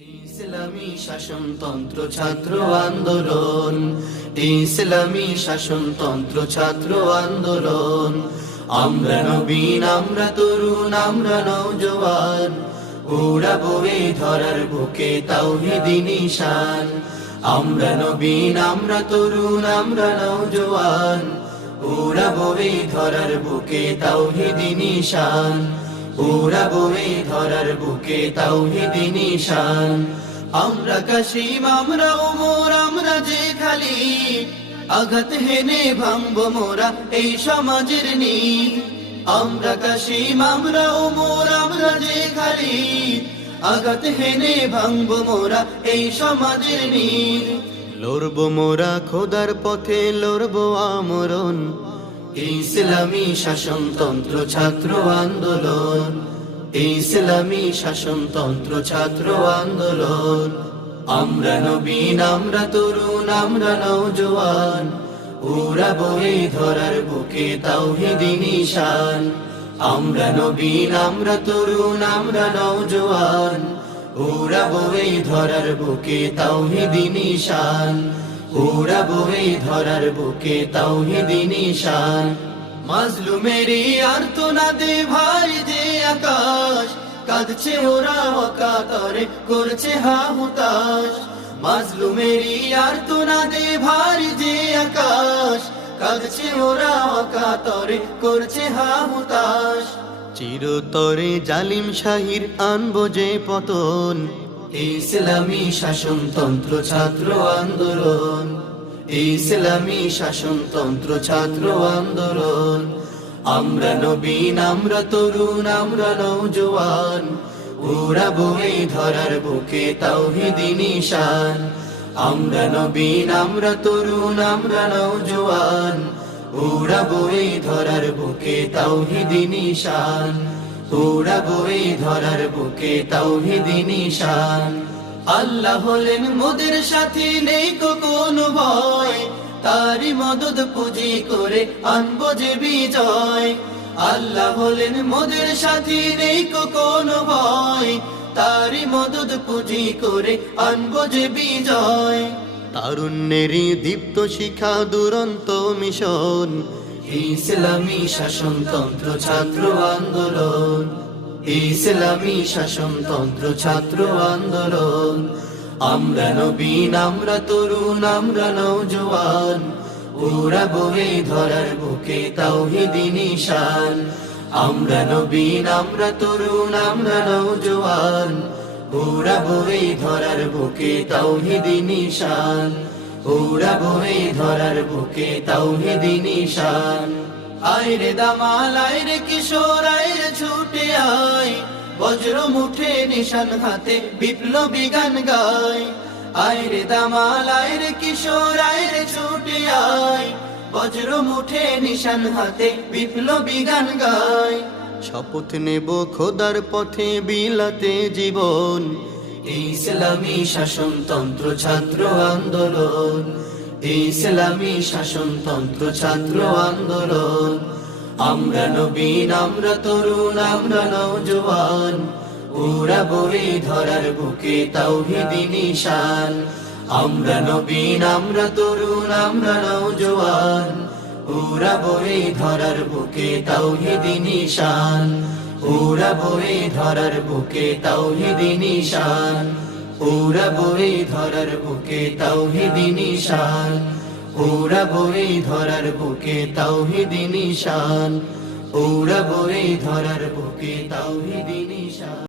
ইসলামী শাসনতন্ত্র ছাত্র আন্দোলন, ইসলামী শাসনতন্ত্র ছাত্র আন্দোলন। আমরা নবীন, আমরা তরুণ, আমরা নওজোয়ান, উড়াবো এই ধরার বুকে তাওহীদি নিশান। আমরা নবীন, আমরা তরুণ, আমরা নওজোয়ান, উড়াবো এই ধরার বুকে তাওহীদি নিশান। উড়াবো এই ধরার বুকে তাওহীদি নিশান। আমরা কাশিম, আমরা ওমর, আমরা যে খালিদ, আঘাত হেনে ভাঙবো মোরা এই সমাজের নীড়। আমরা কাশিম, আমরা ওমর, আমরা যে খালিদ, আঘাত হেনে ভাঙবো মোরা এই সমাজের নীড়। লড়বো মোরা খোদার পথে, লড়বো আমরণ, ইসলামী শাসনতন্ত্র ছাত্র আন্দোলন, ইসলামী শাসনতন্ত্র ছাত্র আন্দোলন। আমরা নবীন, আমরা তরুণ, আমরা নওজোয়ান, উড়াবো এই ধরার বুকে তাওহীদি নিশান। আমরা নবীন, আমরা তরুণ, আমরা নওজোয়ান, উড়াবো এই ধরার বুকে তাওহীদি নিশান। উড়াবো এই ধরার বুকে তাওহীদি নিশান। মাজলুমেরই আর্তনাদে ভাই যে আকাশ, কাঁদছে ওরা অকাতরে, করছে হাহুতাশ। মাজলুমেরই আর্তনাদে ভাই যে আকাশ, কাঁদছে ওরা অকাতরে, করছে হাহুতাশ। চিরতরে জালিম শাহির আনবো যে পতন, ইসলামী শাসনতন্ত্র ছাত্র আন্দোলন, ইসলামী শাসনতন্ত্র ছাত্র আন্দোলন। আমরা নবীন, আমরা তরুণ, আমরা নওজোয়ান, উড়াবো এই ধরার বুকে তাওহীদি নিশান। আমরা নবীন, আমরা তরুণ, আমরা নওজোয়ান, উড়াবো এই ধরার বুকে তাওহীদি নিশান। উড়াবো এই ধরার বুকে তাওহীদি নিশান। আল্লাহ হলেন মোদের সাথী, নেই কোনো ভয়, তারই মদদ পুঁজি করে আনবো যে বিজয়। আল্লাহ হলেন মোদের সাথী, নেই কোনো ভয়, তারই মদদ পুঁজি করে আনবো যে বিজয়। তারুণ্যেরই দীপ্ত শিখা দুরন্ত মিশন, ইসলামী শাসনতন্ত্র ছাত্র আন্দোলন, ইসলামী শাসনতন্ত্র ছাত্র আন্দোলন। আমরা নবীন, আমরা তরুণ, আমরা নওজোয়ান, উড়াবো এই ধরার বুকে তাওহীদি নিশান। আমরা নবীন, আমরা তরুণ, আমরা নওজোয়ান, উড়াবো এই ধরার বুকে তাওহীদি নিশান। উড়াবো এই ধরার বুকে তাওহীদি নিশান। আইরে দামাল, আইরে কিশোর, আইরে ছুটে আয়, বজ্র মুঠে নিশান হাতে বিপ্লবী গান গায়। আইরে দামাল, আইরে কিশোর, আইরে ছুটে আয়, বজ্র মুঠে নিশান হাতে বিপ্লবী গান গায়। শপথ নেব খোদার পথে বিলাতে জীবন, ইসলামী শাসনতন্ত্র ছাত্র আন্দোলন, ইসলামী শাসনতন্ত্র ছাত্র আন্দোলন। আমরা নবীন, আমরা তরুণ, আমরা নওজোয়ান, উড়াবো এই ধরার বুকে তাওহীদি নিশান। আমরা নবীন, আমরা তরুণ, আমরা নওজোয়ান, উড়াবো এই ধরার বুকে তাওহীদি নিশান। উড়াবো এই ধরার বুকে তাওহীদি নিশান। উড়াবো এই ধরার বুকে তাওহীদি নিশান। উড়াবো এই ধরার বুকে তাওহীদি নিশান। উড়াবো এই ধরার বুকে তাওহীদি নিশান।